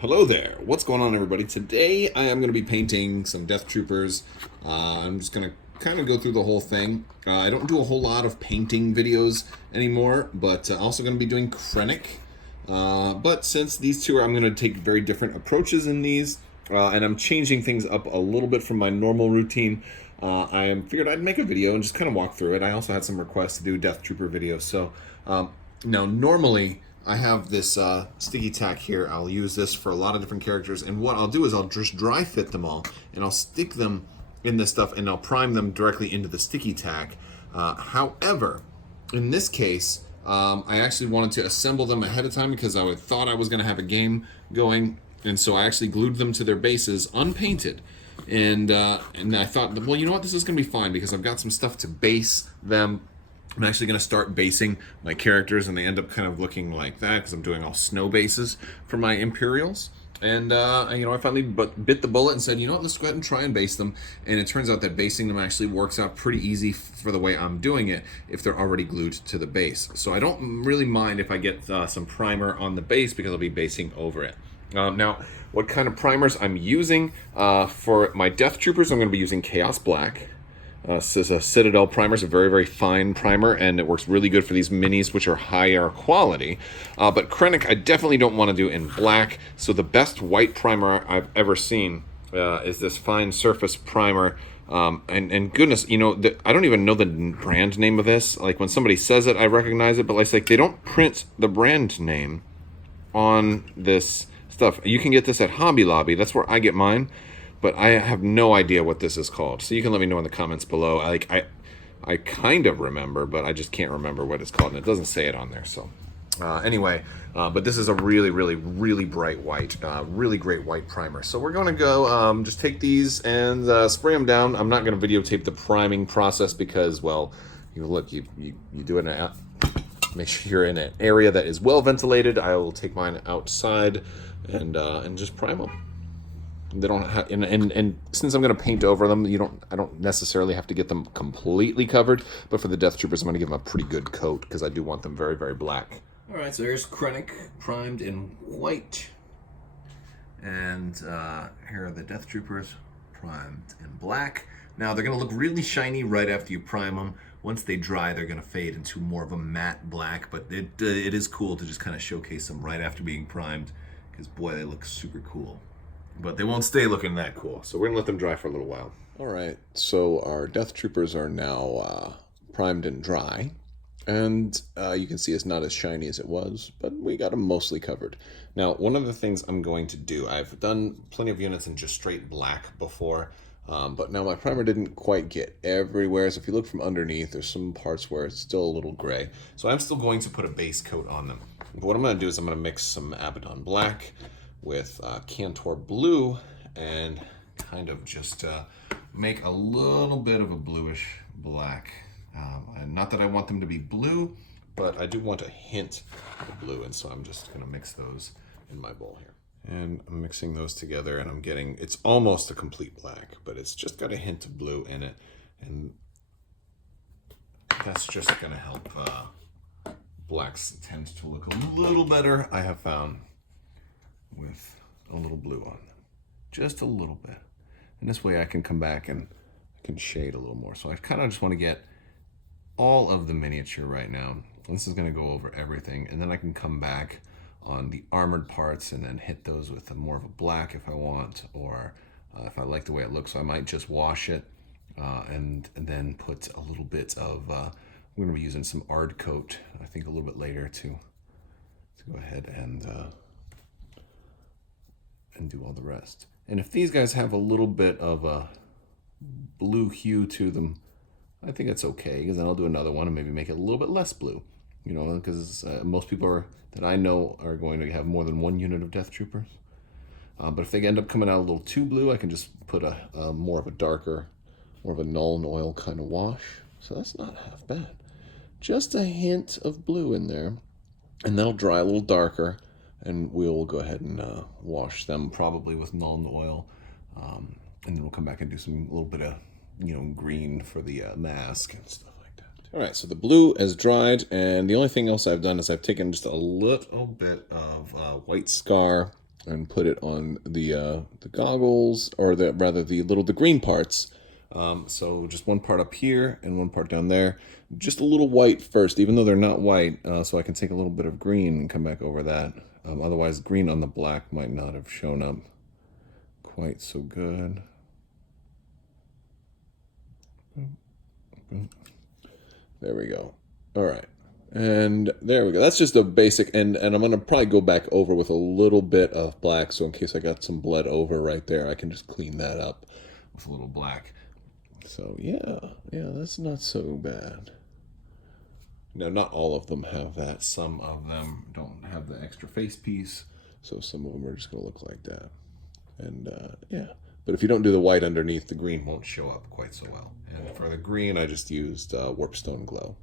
Hello there. What's going on, everybody? Today I am going to be painting some Death Troopers. I'm just going to kind of go through the whole thing. I don't do a whole lot of painting videos anymore, but also going to be doing Krennic. But since these two I'm going to take very different approaches in these, and I'm changing things up a little bit from my normal routine, I figured I'd make a video and just kind of walk through it. I also had some requests to do Death Trooper videos. So now normally I have this sticky tack here. I'll use this for a lot of different characters, and what I'll do is I'll just dry fit them all, and I'll stick them in this stuff, and I'll prime them directly into the sticky tack. However, in this case, I actually wanted to assemble them ahead of time because I thought I was going to have a game going, and so I actually glued them to their bases unpainted. And I thought, well, you know what, this is going to be fine because I've got some stuff to base them. I'm actually going to start basing my characters, and they end up kind of looking like that because I'm doing all snow bases for my Imperials. And, I finally bit the bullet and said, you know what, let's go ahead and try and base them. And it turns out that basing them actually works out pretty easy for the way I'm doing it if they're already glued to the base. So I don't really mind if I get some primer on the base because I'll be basing over it. Now, what kind of primers I'm using for my Death Troopers, I'm going to be using Chaos Black. This is a Citadel primer. It's a very, very fine primer, and it works really good for these minis, which are higher quality. But Krennic, I definitely don't want to do in black. So the best white primer I've ever seen is this fine surface primer. And goodness, I don't even know the brand name of this. Like, when somebody says it, I recognize it, but it's like they don't print the brand name on this stuff. You can get this at Hobby Lobby. That's where I get mine. But I have no idea what this is called. So you can let me know in the comments below. I kind of remember, but I just can't remember what it's called. And it doesn't say it on there. So anyway, but this is a really, really, really bright white. Really great white primer. So we're going to go just take these and spray them down. I'm not going to videotape the priming process because, well, you do it make sure you're in an area that is well ventilated. I will take mine outside and just prime them. They don't have, and since I'm going to paint over them, I don't necessarily have to get them completely covered, but for the Death Troopers, I'm going to give them a pretty good coat because I do want them very, very black. All right, so here's Krennic primed in white, and here are the Death Troopers primed in black. Now they're going to look really shiny right after you prime them. Once they dry, they're going to fade into more of a matte black, but it is cool to just kind of showcase them right after being primed because, boy, they look super cool. But they won't stay looking that cool, so we're going to let them dry for a little while. All right, so our Death Troopers are now primed and dry. And you can see it's not as shiny as it was, but we got them mostly covered. Now, one of the things I'm going to do, I've done plenty of units in just straight black before, but now my primer didn't quite get everywhere. So if you look from underneath, there's some parts where it's still a little gray. So I'm still going to put a base coat on them. But what I'm going to do is I'm going to mix some Abaddon Black with Cantor Blue and kind of just make a little bit of a bluish black. And not that I want them to be blue, but I do want a hint of blue, and so I'm just going to mix those in my bowl here. And I'm mixing those together, and I'm getting, it's almost a complete black, but it's just got a hint of blue in it, and that's just going to help blacks tend to look a little better, I have found, with a little blue on them. Just a little bit. And this way I can come back and I can shade a little more. So I kind of just want to get all of the miniature right now. This is going to go over everything, and then I can come back on the armored parts and then hit those with more of a black if I want, or if I like the way it looks. So I might just wash it and then put a little bit of, we're going to be using some Ard coat, I think a little bit later to go ahead and do all the rest. And if these guys have a little bit of a blue hue to them, I think it's okay, because then I'll do another one and maybe make it a little bit less blue, because most people that I know are going to have more than one unit of Death Troopers. But if they end up coming out a little too blue, I can just put a more of a darker, more of a Nuln Oil kind of wash. So that's not half bad. Just a hint of blue in there, and that'll dry a little darker, and we'll go ahead and wash them probably with Nuln Oil, and then we'll come back and do some little bit of green for the mask and stuff like that. All right, so the blue has dried, and the only thing else I've done is I've taken just a little bit of white Scar and put it on the goggles, or the green parts. So just one part up here and one part down there. Just a little white first, even though they're not white, so I can take a little bit of green and come back over that. Otherwise, green on the black might not have shown up quite so good. There we go. All right. And there we go. That's just a basic, and I'm going to probably go back over with a little bit of black, so in case I got some bled over right there, I can just clean that up with a little black. So yeah, that's not so bad. Now, not all of them have that. Some of them don't have the extra face piece, so some of them are just going to look like that. And yeah, but if you don't do the white underneath, the green won't show up quite so well. And for the green, I just used Warpstone Glow.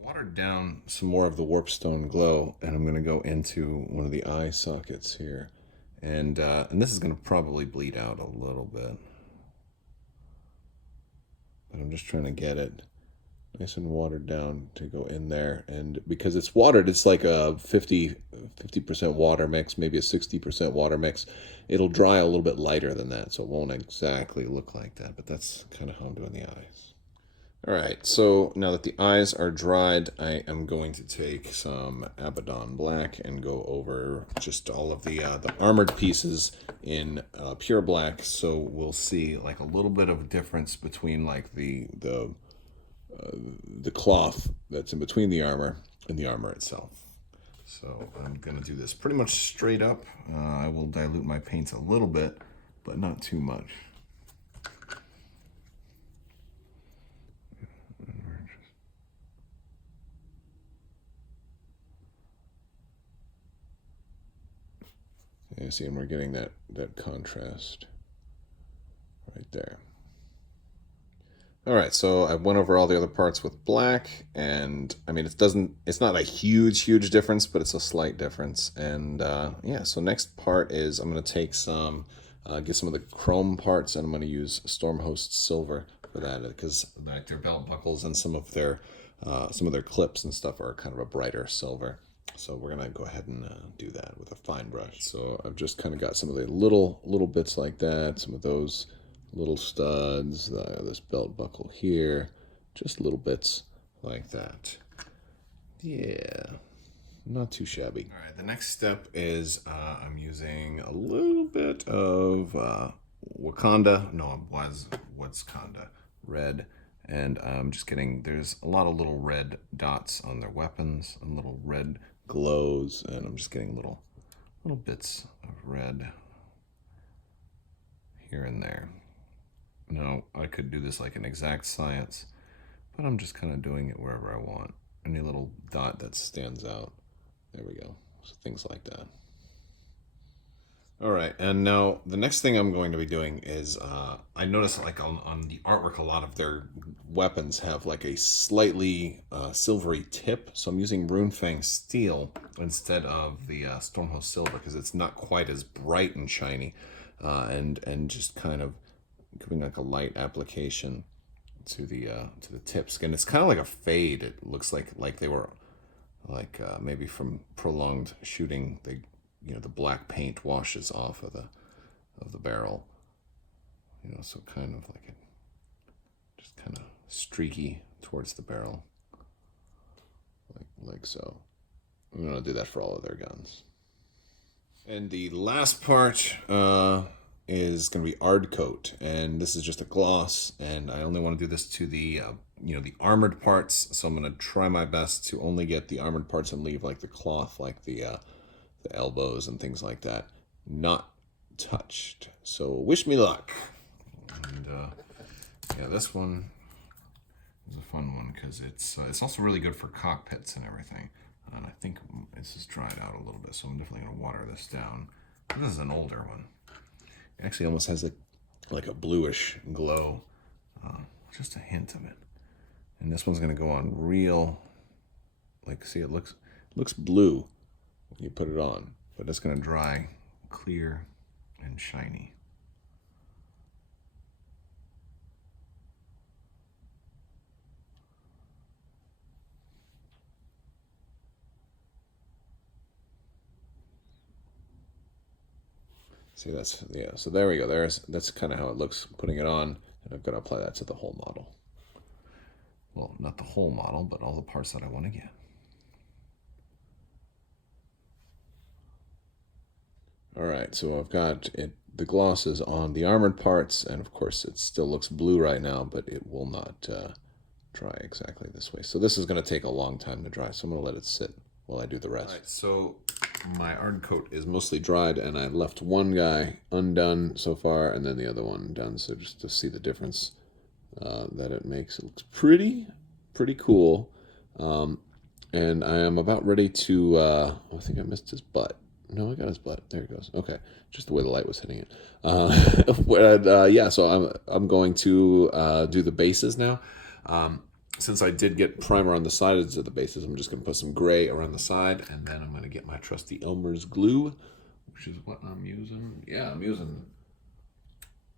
Watered down some more of the Warpstone Glow, and I'm going to go into one of the eye sockets here. And this is going to probably bleed out a little bit. But I'm just trying to get it nice and watered down to go in there. And because it's watered, it's like a 50% water mix, maybe a 60% water mix. It'll dry a little bit lighter than that, so it won't exactly look like that. But that's kind of how I'm doing the eyes. All right, so now that the eyes are dried, I am going to take some Abaddon Black and go over just all of the armored pieces in pure black. So we'll see like a little bit of difference between like the cloth that's in between the armor and the armor itself. So I'm going to do this pretty much straight up. I will dilute my paints a little bit, but not too much. You see, and we're getting that contrast right there. All right, so I went over all the other parts with black, and I mean, it's not a huge difference, but it's a slight difference. And yeah, so next part is I'm going to take get some of the chrome parts, and I'm going to use Stormhost Silver for that, because like their belt buckles and some of their clips and stuff are kind of a brighter silver. So we're gonna go ahead and do that with a fine brush. So I've just kind of got some of the little bits like that, some of those little studs, this belt buckle here, just little bits like that. Yeah, not too shabby. All right, the next step is I'm using a little bit of Wakanda red, and I'm just getting, there's a lot of little red dots on their weapons and little red glows, and I'm just getting little bits of red here and there. Now, I could do this like an exact science, but I'm just kind of doing it wherever I want. Any little dot that stands out. There we go. So things like that. All right, and now the next thing I'm going to be doing is I noticed like on the artwork, a lot of their weapons have like a slightly silvery tip. So I'm using Runefang Steel instead of the Stormhost Silver, because it's not quite as bright and shiny, and just kind of giving like a light application to the tips. And it's kind of like a fade. It looks like they were like maybe from prolonged shooting. The black paint washes off of the barrel. So kind of like it, just kind of streaky towards the barrel, like so. I'm gonna do that for all of their guns. And the last part is gonna be Ardcoat, and this is just a gloss, and I only want to do this to the the armored parts. So I'm gonna try my best to only get the armored parts and leave like the cloth, like the elbows and things like that, not touched. So wish me luck. And yeah, this one is a fun one because it's also really good for cockpits and everything. And I think this is dried out a little bit, so I'm definitely gonna water this down. This is an older one. It actually almost has like a bluish glow, just a hint of it. And this one's gonna go on real, like, see, it looks blue when you put it on, but it's going to dry clear and shiny. See, that's, yeah, so there we go. That's kind of how it looks putting it on, and I've got to apply that to the whole model. Well, not the whole model, but all the parts that I want to get. All right, so I've got it. The gloss is on the armored parts, and of course it still looks blue right now, but it will not dry exactly this way. So this is going to take a long time to dry, so I'm going to let it sit while I do the rest. All right, so my ard coat is mostly dried, and I left one guy undone so far, and then the other one done, so just to see the difference that it makes. It looks pretty cool, and I am about ready to, I think I missed his butt. No, I got his butt. There he goes. Okay, just the way the light was hitting it. Yeah, so I'm going to do the bases now. Since I did get primer on the sides of the bases, I'm just going to put some gray around the side, and then I'm going to get my trusty Elmer's glue, which is what I'm using. Yeah, I'm using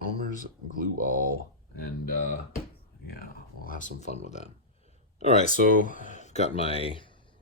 Elmer's glue all, and yeah, we'll have some fun with that. All right, so I've got my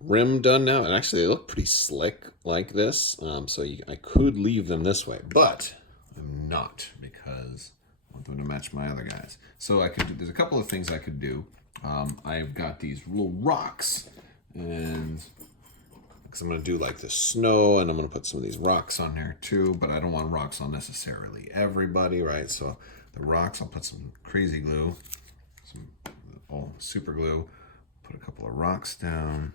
rim done now, and actually they look pretty slick like this, so I could leave them this way, but I'm not, because I want them to match my other guys. So I could do, there's a couple of things I could do. I've got these little rocks, and because I'm going to do like the snow, and I'm going to put some of these rocks on there too, but I don't want rocks on necessarily everybody, right? So the rocks, I'll put some crazy glue, some super glue, put a couple of rocks down.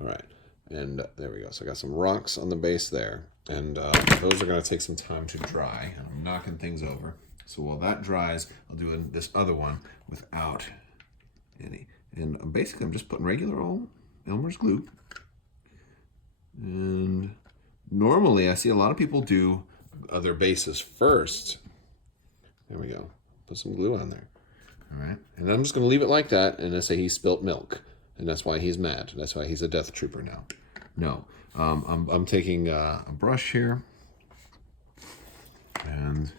All right, and there we go. So I got some rocks on the base there, and those are going to take some time to dry, and I'm knocking things over. So while that dries, I'll do this other one without any. And basically, I'm just putting regular old Elmer's glue. And normally, I see a lot of people do other bases first. There we go. Put some glue on there. All right, and then I'm just going to leave it like that, and I say he spilt milk. And that's why he's mad. That's why he's a death trooper now. No, I'm taking a brush here, and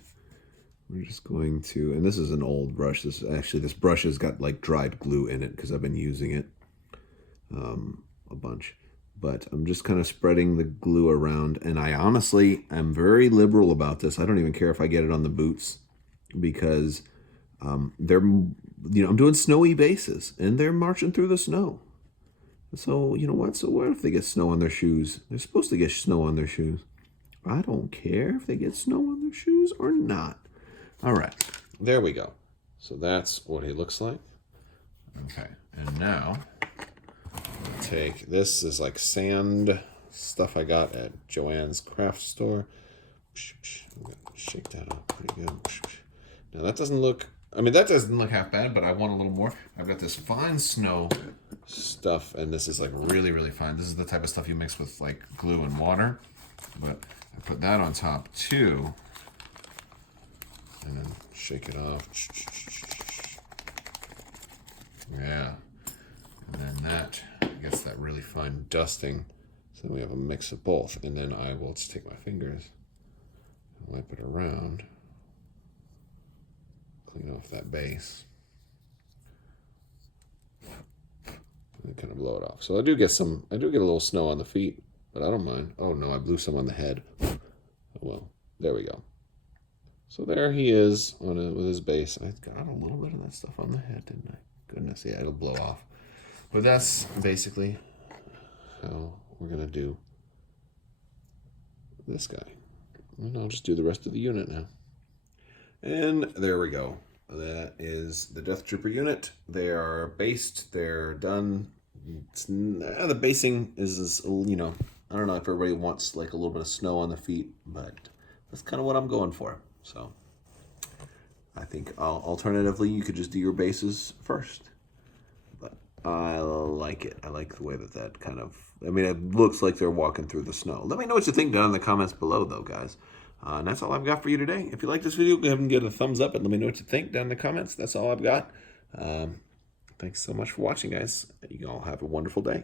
we're just going to. And this is an old brush. This brush has got like dried glue in it because I've been using it a bunch. But I'm just kind of spreading the glue around, and I honestly am very liberal about this. I don't even care if I get it on the boots, because they're, I'm doing snowy bases, and they're marching through the snow. So, you know what? So what if they get snow on their shoes? They're supposed to get snow on their shoes. I don't care if they get snow on their shoes or not. All right, there we go. So that's what he looks like. Okay, and now I'll take, this is like sand stuff I got at Joanne's craft store. I'm gonna shake that up pretty good. Now that doesn't look, that doesn't look half bad, but I want a little more. I've got this fine snow stuff, and this is like really, really fine. This is the type of stuff you mix with like glue and water, but I put that on top too, and then shake it off. Yeah, and then that gets that really fine dusting. So we have a mix of both, and then I will just take my fingers and wipe it around. Clean off that base and kind of blow it off. So I do get a little snow on the feet, but I don't mind. Oh no, I blew some on the head. Oh well, there we go. So there he is on it with his base. I got a little bit of that stuff on the head, didn't I? Goodness, yeah, it'll blow off. But that's basically how we're gonna do this guy. And I'll just do the rest of the unit now. And there we go. That is the Death Trooper unit. They are based. They're done. The basing is, I don't know if everybody wants like a little bit of snow on the feet, but that's kind of what I'm going for. So I think alternatively, you could just do your bases first. But I like it. I like the way that kind of, it looks like they're walking through the snow. Let me know what you think down in the comments below, though, guys. And that's all I've got for you today. If you like this video, go ahead and give it a thumbs up and let me know what you think down in the comments. That's all I've got. Thanks so much for watching, guys. You all have a wonderful day.